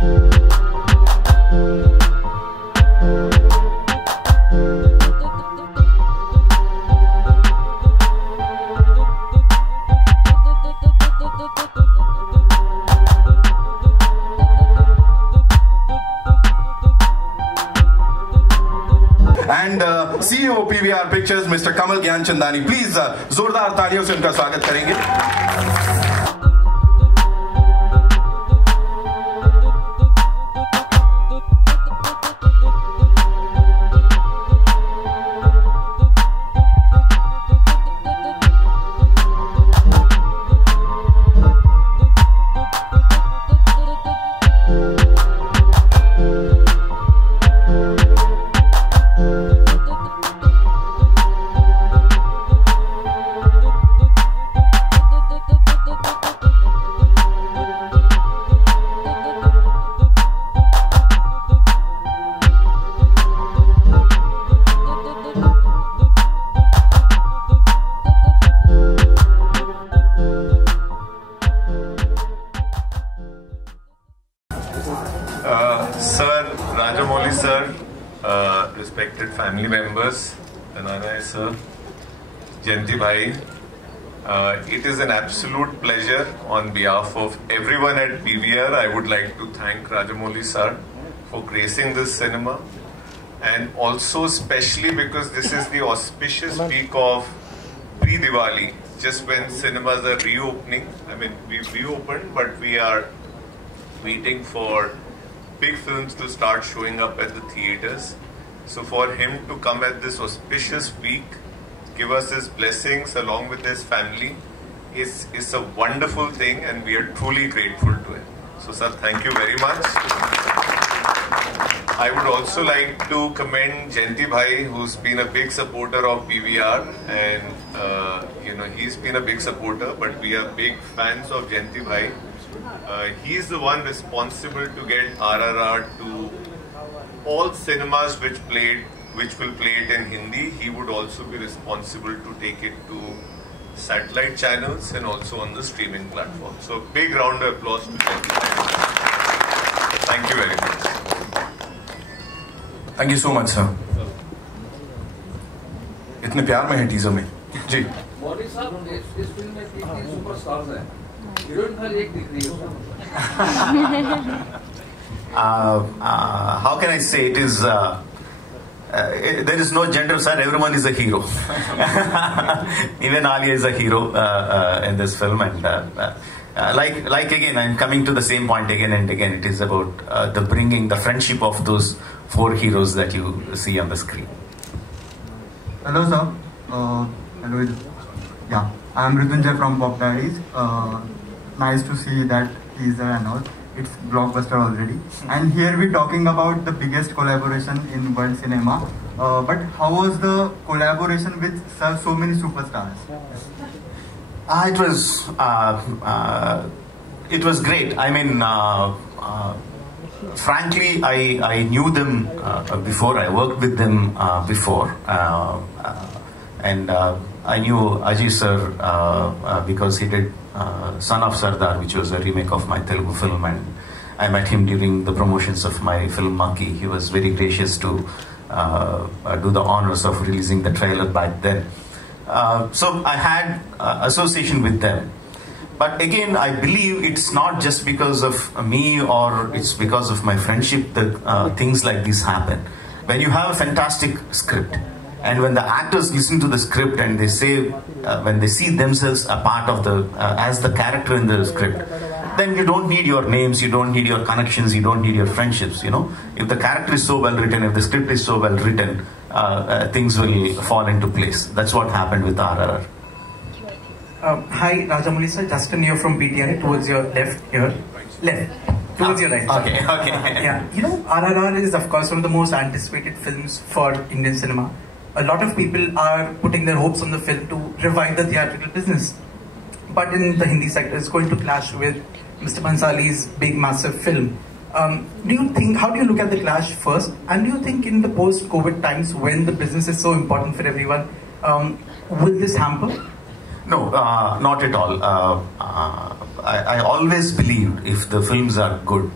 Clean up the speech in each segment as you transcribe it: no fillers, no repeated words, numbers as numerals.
And CEO PVR Pictures, Mr. Kamal Gyanchandani. Please, जोरदार तालियों से उनका स्वागत करेंगे. Sir, Rajamouli sir, respected family members, Tananay sir, Jayanti bhai, it is an absolute pleasure on behalf of everyone at PVR. I would like to thank Rajamouli sir for gracing this cinema, and also especially because this is the auspicious week of pre-Diwali, just when cinemas are reopening. I mean, we've reopened, but we are waiting for big films to start showing up at the theatres. So for him to come at this auspicious week, give us his blessings along with his family, is a wonderful thing, and we are truly grateful to him. So sir, thank you very much. I would also like to commend Jayanti bhai, who's been a big supporter of PVR, and he's been a big supporter, but we are big fans of Jayanti bhai. He is the one responsible to get RRR to all cinemas which will play it in Hindi. He would also be responsible to take it to satellite channels and also on the streaming platform. So big round of applause to Jayanti. Thank you very much. Thank you so much, sir. इतने प्यार में है teaser में जी. मौली साहब, इस film में 3 superstars हैं. Heroine खाली एक दिख रही है. How can I say it is? There is no gender, sir. Everyone is a hero. Even Alia is a hero in this film, and like again, I'm coming to the same point again and again. It is about the friendship of those 4 heroes that you see on the screen. Hello, sir. Hello. Yeah, I'm Ritunjay from Pop Diaries. Nice to see that he's announced. It's blockbuster already. And here we're talking about the biggest collaboration in world cinema. But how was the collaboration with so many superstars? It was great. I mean, frankly, I knew them before. I worked with them before, and I knew Ajay sir because he did Son of Sardar, which was a remake of my Telugu film, and I met him during the promotions of my film Maki. He was very gracious to do the honors of releasing the trailer back then. So I had association with them. But again, I believe it's not just because of me or it's because of my friendship that things like this happen. When you have a fantastic script, and when the actors listen to the script and they say, when they see themselves a part of as the character in the script, then you don't need your names, you don't need your connections, you don't need your friendships, you know. If the character is so well written, if the script is so well written, things will fall into place. That's what happened with RRR. Hi, Rajamouli sir, Justin here from BTI, towards your left here. Left. Towards your right. Okay. Yeah, you know, RRR is of course one of the most anticipated films for Indian cinema. A lot of people are putting their hopes on the film to revive the theatrical business. But in the Hindi sector, it's going to clash with Mr. Bhansali's big, massive film. How do you look at the clash first? And do you think in the post-COVID times, when the business is so important for everyone, will this hamper? No, not at all. I always believed if the films are good,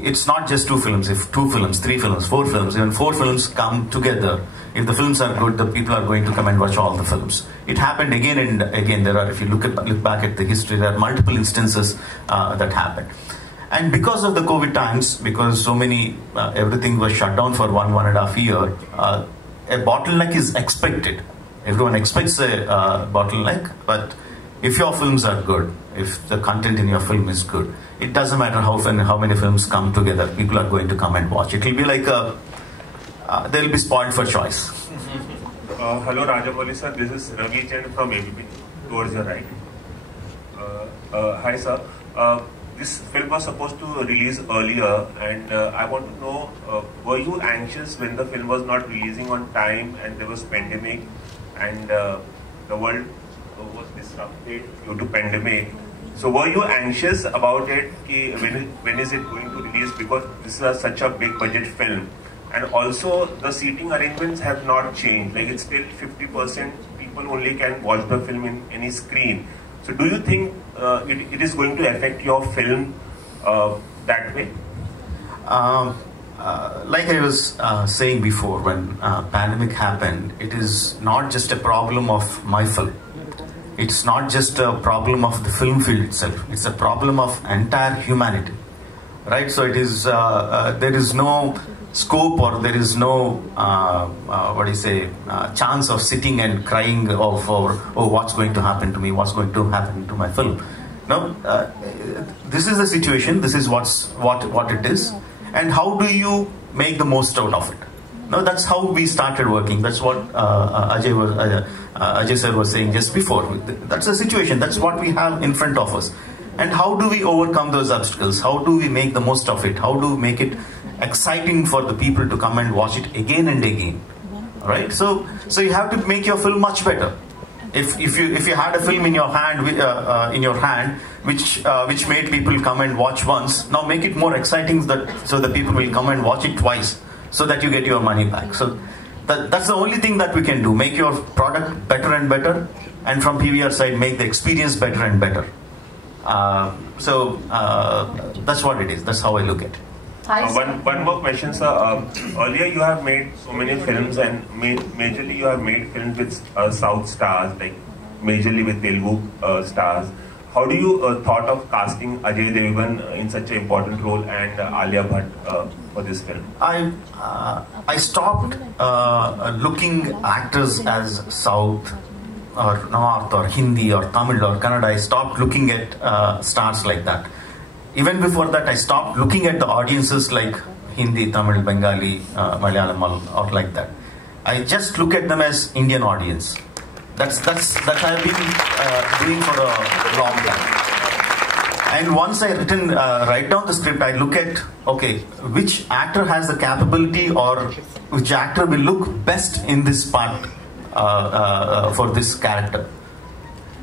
it's not just 2 films. If 2 films, 3 films, 4 films, even 4 films come together, if the films are good, the people are going to come and watch all the films. It happened again and again. There are, if you look back at the history, there are multiple instances that happened. And because of the COVID times, because so many, everything was shut down for 1.5 year, a bottleneck is expected. Everyone expects a bottleneck, but if your films are good, if the content in your film is good, it doesn't matter how many films come together, people are going to come and watch. It will be like they'll be spoiled for choice. Hello Rajamouli sir, this is Ravi Chand from ABP, towards your right. Hi sir, this film was supposed to release earlier, and I want to know, were you anxious when the film was not releasing on time and there was pandemic and the world was disrupted due to pandemic? So were you anxious about it, when is it going to release, because this is such a big budget film? And also the seating arrangements have not changed, like it's still 50% people only can watch the film in any screen. So do you think it is going to affect your film that way? Like I was saying before, when pandemic happened, it is not just a problem of my film. It's not just a problem of the film field itself. It's a problem of entire humanity, right? So it is, there is no scope, or there is no, chance of sitting and crying oh, what's going to happen to me? What's going to happen to my film? No, this is the situation. This is what it is. And how do you make the most out of it? No, that's how we started working. That's what Ajay sir was saying just before. That's the situation. That's what we have in front of us. And how do we overcome those obstacles? How do we make the most of it? How do we make it exciting for the people to come and watch it again and again? Right? So you have to make your film much better. If you had a film in your hand which made people come and watch once, now make it more exciting so the people will come and watch it twice, so that you get your money back. So that's the only thing that we can do. Make your product better and better, and from PVR side, make the experience better and better. That's what it is. That's how I look at it. One more question, sir. Earlier you have made so many films, and majorly you have made films with South stars, like majorly with Telugu stars. How do you thought of casting Ajay Devgan in such an important role and Alia Bhatt for this film? I stopped looking actors as South or North or Hindi or Tamil or Kannada. I stopped looking at stars like that. Even before that, I stopped looking at the audiences like Hindi, Tamil, Bengali, Malayalam or like that. I just look at them as Indian audience. That I've been doing for a long time. And once I write down the script, I look at, okay, which actor has the capability, or which actor will look best in this part for this character.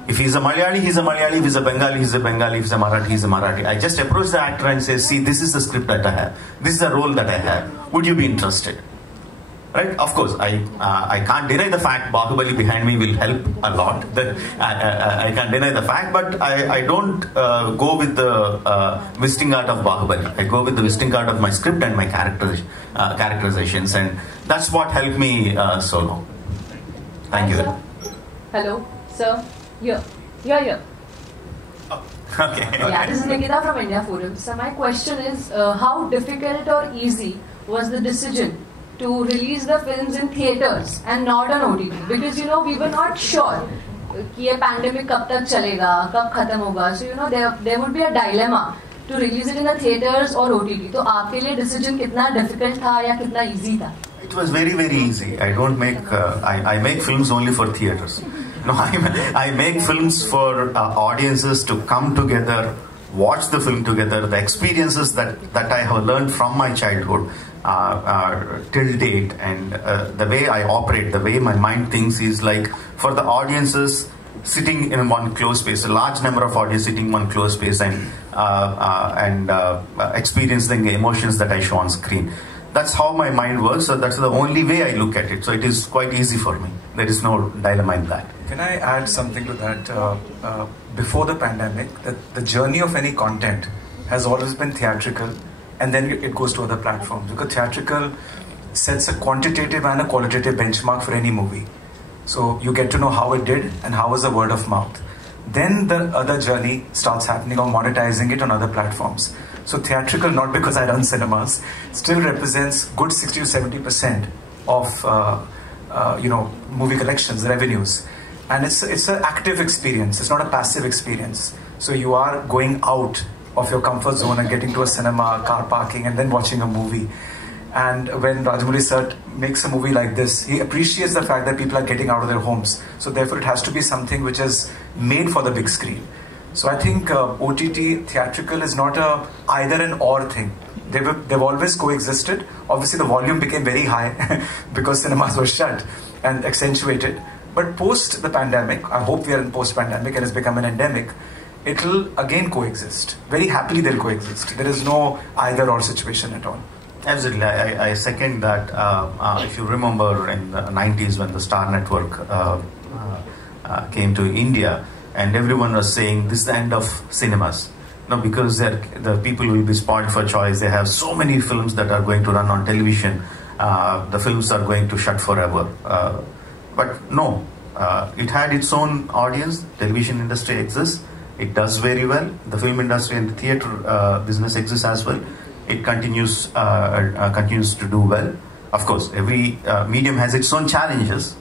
If he's a Malayali, he's a Malayali. If he's a Bengali, he's a Bengali. If he's a Marathi, he's a Marathi. I just approach the actor and say, see, this is the script that I have. This is the role that I have. Would you be interested? Right? Of course, I can't deny the fact Bahubali behind me will help a lot. I can't deny the fact, but I don't go with the visiting art of Bahubali. I go with the visiting art of my script and my characterizations, and that's what helped me so long. Thank you. Hello, sir. You're here. Okay. Yeah, this is Nikita from India Forum. So my question is, how difficult or easy was the decision to release the films in theaters and not on OTT? Because we were not sure कि ये pandemic कब तक चलेगा, कब खत्म होगा. So there would be a dilemma to release it in the theaters or OTT. तो आपके लिए decision कितना difficult था या कितना easy था? It was very, very easy. I don't make I make films only for theaters. No, I make films for audiences to come together, watch the film together. The experiences that I have learned from my childhood till date, and the way I operate, the way my mind thinks, is like for the audiences sitting in one closed space, a large number of audience sitting in one closed space, and experiencing the emotions that I show on screen. That's how my mind works. So that's the only way I look at it. So it is quite easy for me. There is no dilemma in that. Can I add something to that? Before the pandemic, the journey of any content has always been theatrical, and then it goes to other platforms. Because theatrical sets a quantitative and a qualitative benchmark for any movie. So you get to know how it did and how was the word of mouth. Then the other journey starts happening of monetizing it on other platforms. So theatrical, not because I run cinemas, still represents good 60 to 70% of movie collections, revenues. And it's an active experience. It's not a passive experience. So you are going out of your comfort zone and getting to a cinema, car parking, and then watching a movie. And when Rajamouli sir makes a movie like this, he appreciates the fact that people are getting out of their homes. So therefore it has to be something which is made for the big screen. So I think OTT, theatrical is not a either and or thing. They've always coexisted. Obviously the volume became very high because cinemas were shut and accentuated. But post the pandemic, I hope we are in post-pandemic and it's become an endemic, it will again coexist. Very happily they'll coexist. There is no either or situation at all. Absolutely, I second that. If you remember in the 90s when the Star Network came to India, and everyone was saying this is the end of cinemas. No, because the people will be spoiled for choice. They have so many films that are going to run on television. The films are going to shut forever. But no, it had its own audience. Television industry exists. It does very well. The film industry and the theatre business exists as well. It continues to do well. Of course, every medium has its own challenges,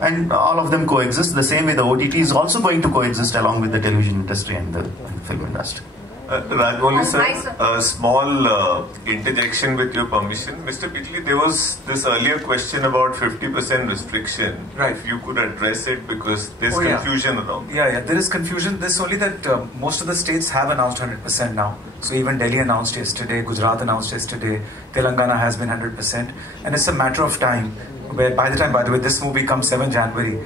and all of them coexist. The same way the OTT is also going to coexist along with the television industry and the film industry. Rajamouli sir, a small interjection with your permission. Mr. Pitli, there was this earlier question about 50% restriction. Right. If you could address it, because there's confusion around. Yeah, there is confusion. There's only that most of the states have announced 100% now. So even Delhi announced yesterday, Gujarat announced yesterday, Telangana has been 100%. And it's a matter of time where by the time, by the way, this movie comes 7 January,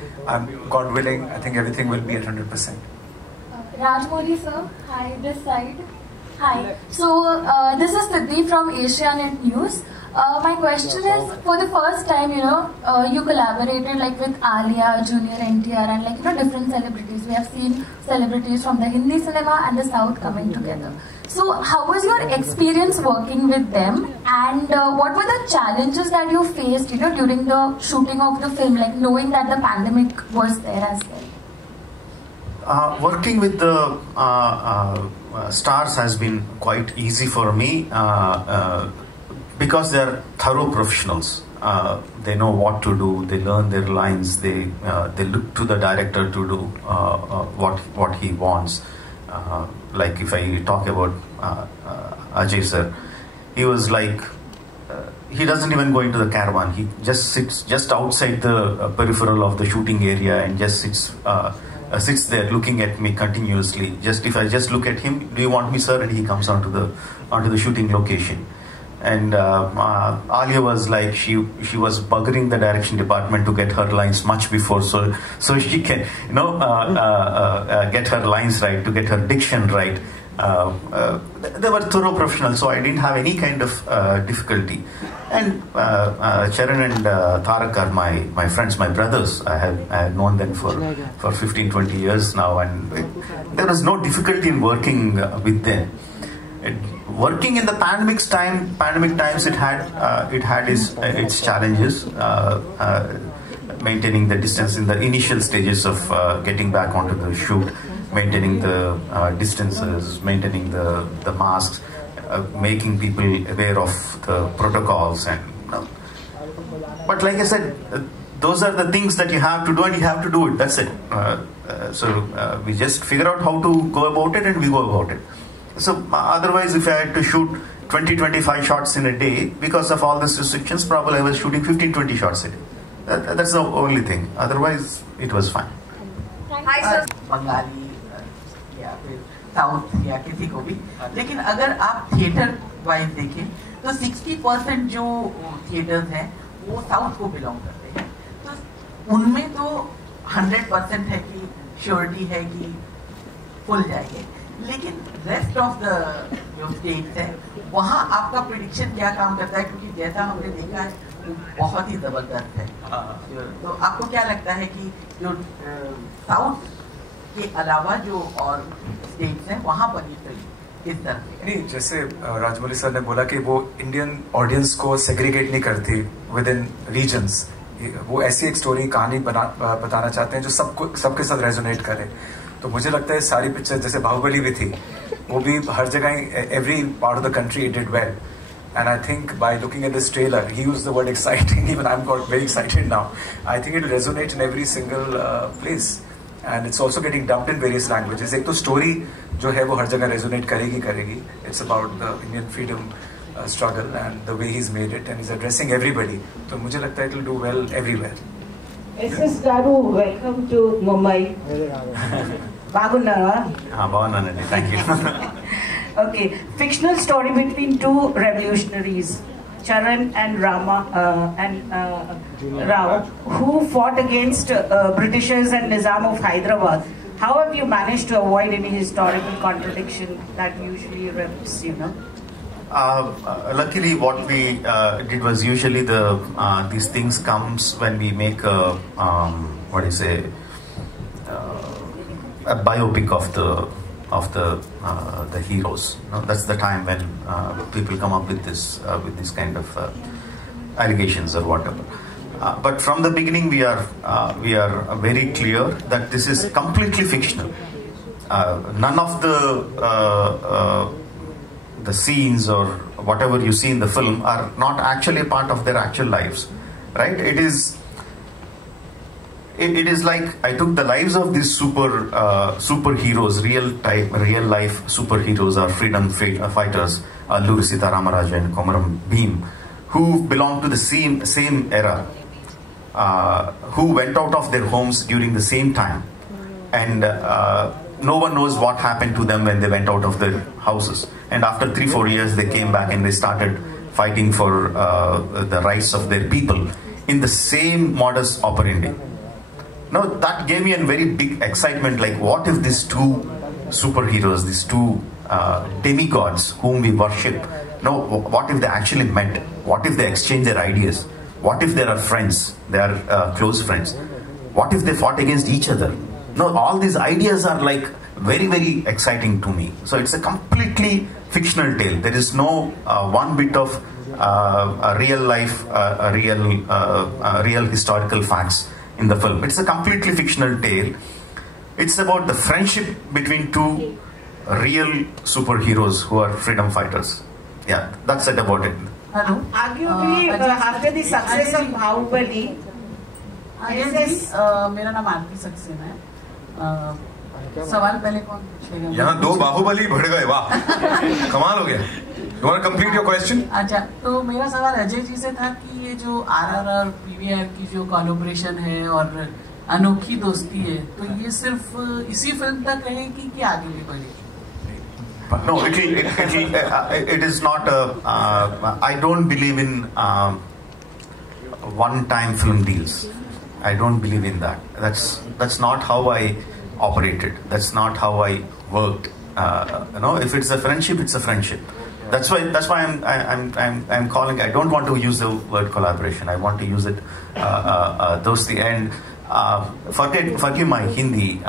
God willing, I think everything will be at 100%. Rajamouli sir, hi, this side. Hi. So this is Siddhi from Asianet News. My question is, for the first time, you collaborated like with Alia, Junior NTR, and different celebrities. We have seen celebrities from the Hindi cinema and the South coming together. So how was your experience working with them, and what were the challenges that you faced, during the shooting of the film, like knowing that the pandemic was there as well? Working with the stars has been quite easy for me because they are thorough professionals. They know what to do. They learn their lines. They look to the director to do what he wants. Like if I talk about Ajay sir, he was like he doesn't even go into the caravan. He just sits just outside the peripheral of the shooting area and just sits there looking at me continuously. If I just look at him, do you want me, sir? And he comes onto the shooting location. And Alia was like, she was buggering the direction department to get her lines much before, so she can get her lines right, to get her diction right. They were thorough professionals, so I didn't have any kind of difficulty. And Charan and Tarak are my friends, my brothers. I have known them for 15-20 years now, and there was no difficulty in working with them. Working in the pandemic times, it had its challenges. Maintaining the distance in the initial stages of getting back onto the shoot, maintaining the distances, maintaining the masks, making people aware of the protocols, and but like I said, those are the things that you have to do, and you have to do it. That's it. So we just figure out how to go about it, and we go about it. So otherwise, if I had to shoot 20-25 shots in a day, because of all these restrictions, probably I was shooting 15-20 shots a day. That's the only thing. Otherwise, it was fine. Hi, sir. Bengali या फिर south या किसी को भी, लेकिन अगर आप theatre wise देखें तो 60% जो थिएटर्स हैं वो साउथ को बिलोंग करते हैं, तो उनमें तो 100% है कि श्योरिटी है कि फुल जाएंगे, लेकिन रेस्ट ऑफ द जो स्टेट्स है वहाँ आपका प्रेडिक्शन क्या काम करता है? क्योंकि जैसा हमने देखा है बहुत ही जबरदस्त है, तो आपको क्या लगता है कि जो साउथ के अलावा जो और स्टेट्स हैं वहाँ पर ये फिल्म इस तरह नहीं, जैसे राजमौली सर ने बोला कि वो इंडियन ऑडियंस को सेग्रीगेट नहीं करती विद इन रीजन्स, वो ऐसी एक स्टोरी कहानी बताना चाहते हैं जो सबके साथ रेजोनेट करे। तो मुझे लगता है सारी पिक्चर जैसे बाहुबली भी थी, वो भी हर जगह every part of the country it did well. And I think by looking at this trailer, he used the word exciting. Even I'm got very excited now. I think it will resonate in every single place, and it's also getting dubbed in various languages. एक तो story जो है वो हर जगह resonate करेगी. It's about the Indian freedom struggle and the way he's made it, and he's addressing everybody. तो मुझे लगता है it will do well everywhere. SS Garu, welcome to Mumbai. Bagunara. Bagunara. Thank you. Okay, fictional story between two revolutionaries, Charan and Rama Rao, who fought against Britishers and Nizam of Hyderabad. How have you managed to avoid any historical contradiction that usually erupts, you know? Luckily, what we did was usually these things comes when we make a biopic of the heroes. No, that's the time when people come up with this kind of allegations or whatever. But from the beginning, we are very clear that this is completely fictional. None of the scenes or whatever you see in the film are not actually a part of their actual lives, right? It is like I took the lives of these superheroes, real life superheroes or freedom fighters, Alluri Sita Ramaraja and Komaram Bhim, who belong to the same era, who went out of their homes during the same time, and no one knows what happened to them when they went out of their houses. And after 3-4 years, they came back and they started fighting for the rights of their people in the same modus operandi. Now that gave me a very big excitement, like what if these two superheroes, these two demigods whom we worship, what if they actually met? What if they exchange their ideas? What if they are friends, they are close friends? What if they fought against each other? No, all these ideas are like very, very exciting to me. So it's a completely fictional tale. There is no one bit of real life, real historical facts in the film. It's a completely fictional tale. It's about the friendship between two real superheroes who are freedom fighters. Yeah, that's it about it. Hello. Arguably, after the success of Bahubali, मेरा नाम आरती सक्सेना है। सवाल पहले कौन पूछेगा? यहाँ 2 बाहुबली बढ़ गए, वाह कमाल हो गया। You want to complete your question? अच्छा, तो मेरा सवाल अजय जी से था कि ये जो RRR PVR की जो कोलैबोरेशन है और अनोखी दोस्ती है, तो ये सिर्फ इसी फिल्म तक रहेगी कि आगे भी बढ़ेगी? No, it is not I don't believe in one-time film deals. I don't believe in that. That's not how I operated. That's not how I worked. If it's a friendship, it's a friendship. That's why I'm calling. I don't want to use the word collaboration. I want to use it dosti. And forgive my Hindi.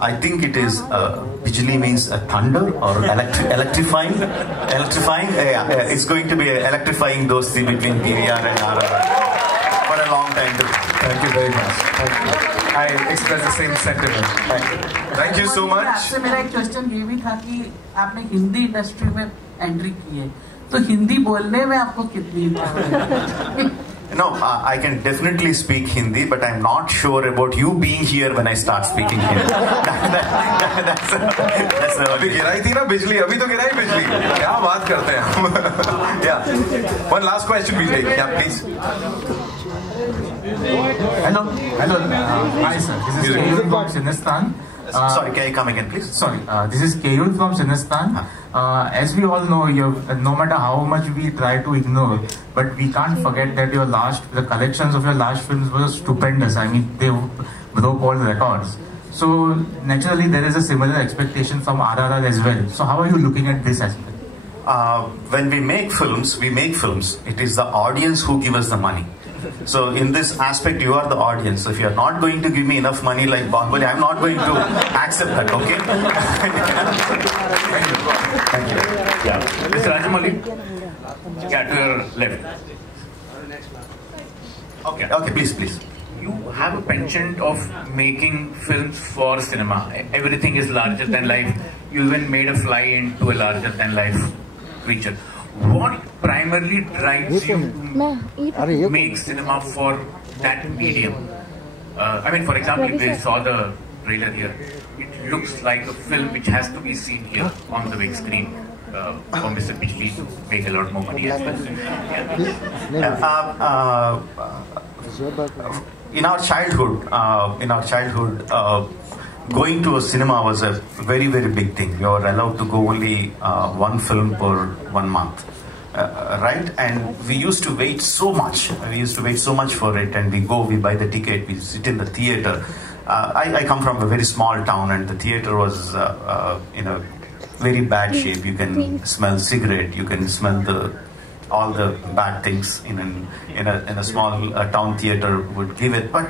I think it is bijli means a thunder or electrifying. It's going to be an electrifying dosti between PVR and RRR for a long time. Thank you very much. I express the same sentiment. Thank you so much. आपसे मेरा एक question ये भी था कि आपने Hindi industry में entry की है, तो हिंदी बोलने में आपको कितनी No, I can definitely speak Hindi, but I'm not sure about you being here when I start speaking Hindi. That's अभी गिराई थी ना बिजली, अभी तो गिराई बिजली, क्या बात करते हैं हम? Yeah. One last question we'll take. Yeah, please. Hello. Hi sir, this is Keyur from Sinistan. Sorry, can you come again, please? Sorry, this is Keyur from Sinistan. As we all know, no matter how much we try to ignore, but we can't forget that the collections of your last films were stupendous. I mean, they broke all records. So naturally, there is a similar expectation from RRR as well. So how are you looking at this aspect? When we make films, It is the audience who give us the money. So in this aspect, you are the audience. So if you are not going to give me enough money like Bahubali, I am not going to accept that. Okay. Thank you. Yeah. Mr. Rajamouli, yeah, to your left. Okay. Okay. Please. You have a penchant of making films for cinema. Everything is larger than life. You even made a fly into a larger than life creature. What primarily drives you to make cinema for that medium? I mean, for example, if we saw the trailer here, it looks like a film which has to be seen here on the big screen. For Mr. Bijli to make a lot more money as well. In our childhood, going to a cinema was a very, very big thing. You were allowed to go only one film per 1 month, right? And we used to wait so much. We used to wait so much for it, and we buy the ticket, we sit in the theater. I come from a very small town, and the theater was in a very bad shape. You can smell cigarette, you can smell all the bad things in a small town theater would give it, but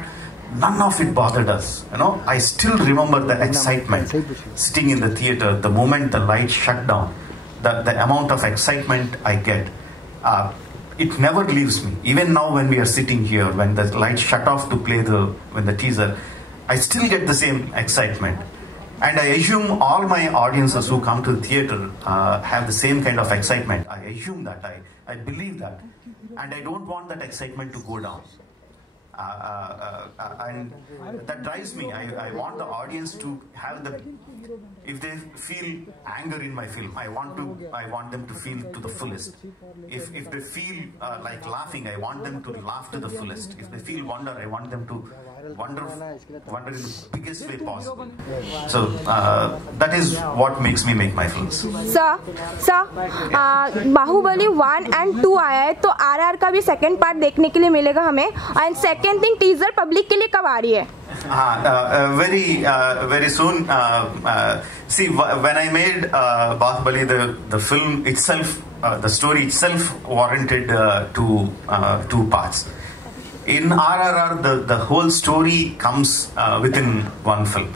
none of it bothered us. I still remember the excitement sitting in the theater the moment the lights shut down. The amount of excitement I get, it never leaves me. Even now, when we are sitting here, when the lights shut off to play the teaser, I still get the same excitement. And I assume all my audiences who come to the theater have the same kind of excitement. I assume that, I believe that. And I don't want that excitement to go down. And that drives me. I want the audience to have if they feel anger in my film, I want them to feel to the fullest. If they feel like laughing, I want them to laugh to the fullest. If they feel wonder, I want them to wonder in the biggest way possible. So that is what makes me make my films. Sir, Baahubali 1 and 2 आया है, तो RR का भी second part देखने के लिए मिलेगा हमें. And second thing, teaser public के लिए कब आ रही है? Very soon. See, when I made Bahubali, the film itself, the story itself warranted two parts. In RRR, the whole story comes within one film.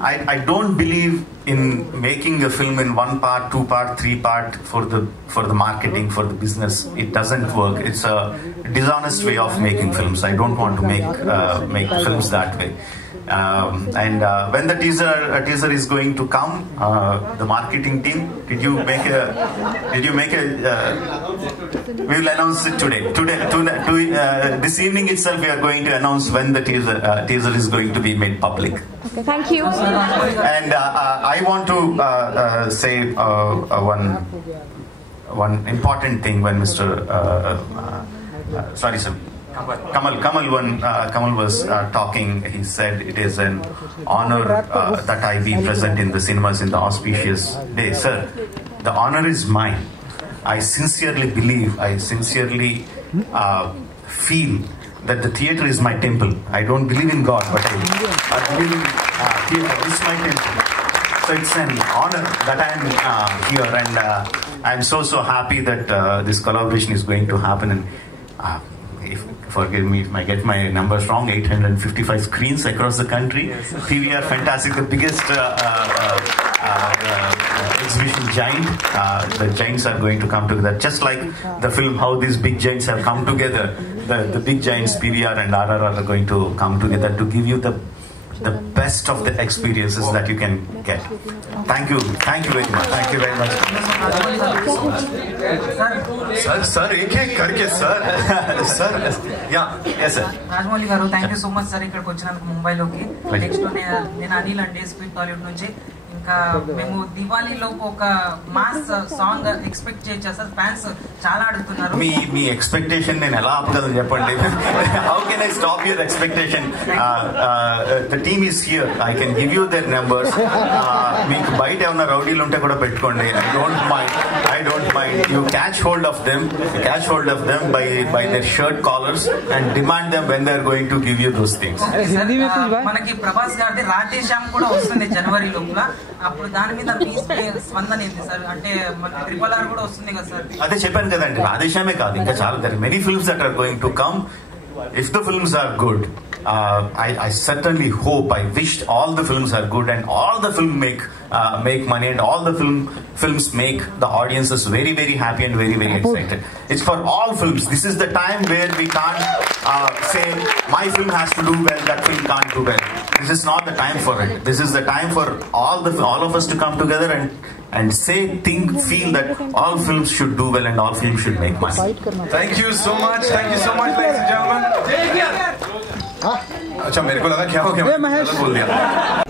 I don't believe in making a film in 1 part, 2 part, 3 part for the marketing, for the business. It doesn't work. It's a dishonest way of making films. I don't want to make films that way. And when the teaser is going to come, the marketing team, we will announce it today. This evening itself, we are going to announce when the teaser is going to be made public. Okay, thank you. And I want to say one important thing. When Mr. Sorry, sir. Kamal was talking. He said it is an honor that I be present in the cinemas in the auspicious day. Sir, the honor is mine. I sincerely believe, I sincerely feel that the theater is my temple. I don't believe in God, but I believe in theater. It's my temple. So it's an honor that I am here, and I'm so happy that this collaboration is going to happen. And forgive me if I get my numbers wrong, 855 screens across the country. PVR, fantastic, the biggest exhibition giant. The giants are going to come together, just like the film, how these big giants have come together. The big giants, PVR and RRR, are going to come together to give you the best of the experiences that you can get. Thank you very much. Thank you very much. Sir, एक करके sir. Yeah, yes sir. Rajamouli గారు, thank you so much sir ఇక్కడికి వచ్చినందుకు ముంబైలోకి. Next నేను అనిల్ అండి, speed Tollywood నుంచి. ఇంకా మేము దివాళీలో ఒక మాస్ సాంగ్ ఎక్స్పెక్ట్ చేయొచ్చా సార్? ఫ్యాన్స్ చాలా అడుగుతున్నారు. మీ ఎక్స్పెక్టేషన్ నేను ఎలా ఆపుతాను చెప్పండి. How can I stop your expectation? The team is here. I can give you their numbers. మీకు బయట ఏమన్నా రౌడీలు ఉంటే కూడా పెట్టుకోండి. I don't mind. You catch hold of them by their shirt collars and demand them when they are going to give you those things. మనకి ప్రభాస్ గారిది రాధేశ్యామ్ కూడా వస్తుంది జనవరి లోపల. అప్పుడు దాని మీద మీ స్పందన ఏంటి సార్? అంటే మనకి RRR కూడా వస్తుంది కదా సార్? అదే చెప్పాను కదండి, రాధేశ్యామే కాదు, ఇంకా చాలా many films that are going to come. if the films are good, I certainly hope, I wish all the films are good and all the film make money and all the films make the audiences very, very happy and very, very excited. It's for all films. This is the time where we can't say my film has to do well, that film can't do well. This is not the time for it. This is the time for all of us to come together and say, think, feel that all films should do well and all films should make money. Thank you so much. Thank you so much, ladies and gentlemen. अच्छा मेरे को लगा क्या हो गया, बोल दिया.